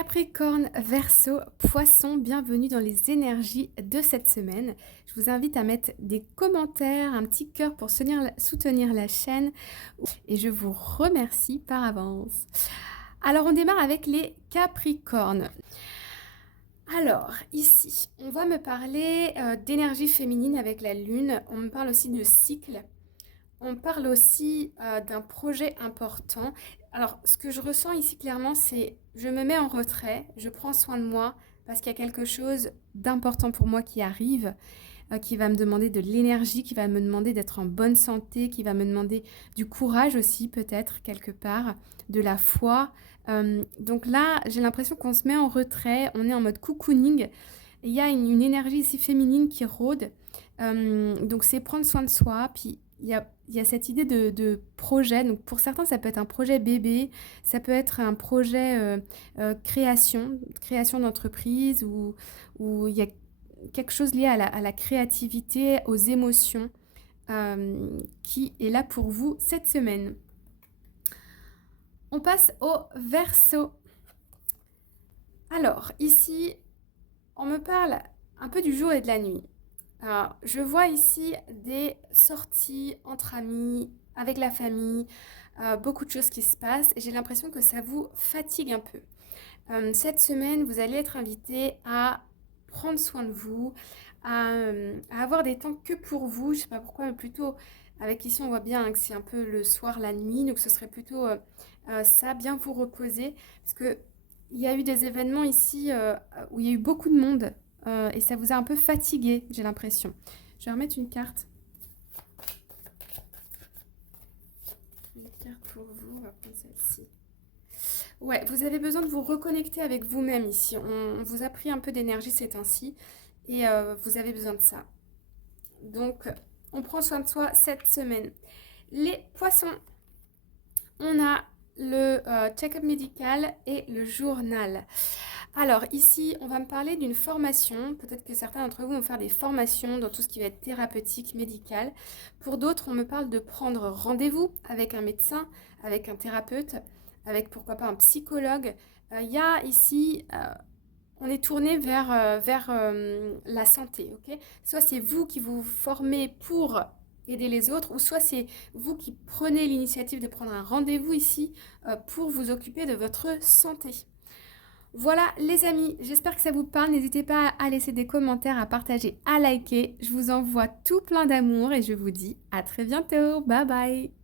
Capricorne, Verseau, Poisson, bienvenue dans les énergies de cette semaine. Je vous invite à mettre des commentaires, un petit cœur pour soutenir la chaîne et je vous remercie par avance. Alors on démarre avec les Capricornes. Alors ici, on va me parler d'énergie féminine avec la lune, on me parle aussi de cycle. On parle aussi d'un projet important. Alors, ce que je ressens ici clairement, c'est je me mets en retrait, je prends soin de moi parce qu'il y a quelque chose d'important pour moi qui arrive, qui va me demander de l'énergie, qui va me demander d'être en bonne santé, qui va me demander du courage aussi peut-être quelque part, de la foi. Donc là, j'ai l'impression qu'on se met en retrait, on est en mode cocooning. Et il y a une énergie ici féminine qui rôde. Donc c'est prendre soin de soi, puis il y a cette idée de projet. Donc pour certains, ça peut être un projet bébé, ça peut être un projet création d'entreprise, où il y a quelque chose lié à la créativité, aux émotions, qui est là pour vous cette semaine. On passe au Verseau. Alors ici, on me parle un peu du jour et de la nuit. Alors, je vois ici des sorties entre amis, avec la famille, beaucoup de choses qui se passent et j'ai l'impression que ça vous fatigue un peu. Cette semaine, vous allez être invité à prendre soin de vous, à avoir des temps que pour vous. Je ne sais pas pourquoi, mais plutôt avec ici, on voit bien hein, que c'est un peu le soir, la nuit, donc ce serait plutôt ça, bien vous reposer. Parce que il y a eu des événements ici où il y a eu beaucoup de monde et ça vous a un peu fatigué, j'ai l'impression. Je vais remettre une carte. Une carte pour vous, on va prendre celle-ci. Ouais, vous avez besoin de vous reconnecter avec vous-même ici. On vous a pris un peu d'énergie ces temps-ci et vous avez besoin de ça. Donc, on prend soin de soi cette semaine. Les poissons, on a le check-up médical et le journal. Alors ici, on va me parler d'une formation. Peut-être que certains d'entre vous vont faire des formations dans tout ce qui va être thérapeutique, médical. Pour d'autres, on me parle de prendre rendez-vous avec un médecin, avec un thérapeute, avec pourquoi pas un psychologue. Il y a ici, on est tourné vers la santé, ok? Soit c'est vous qui vous formez pour aider les autres, ou soit c'est vous qui prenez l'initiative de prendre un rendez-vous ici pour vous occuper de votre santé. Voilà les amis, j'espère que ça vous parle. N'hésitez pas à laisser des commentaires, à partager, à liker. Je vous envoie tout plein d'amour et je vous dis à très bientôt. Bye bye.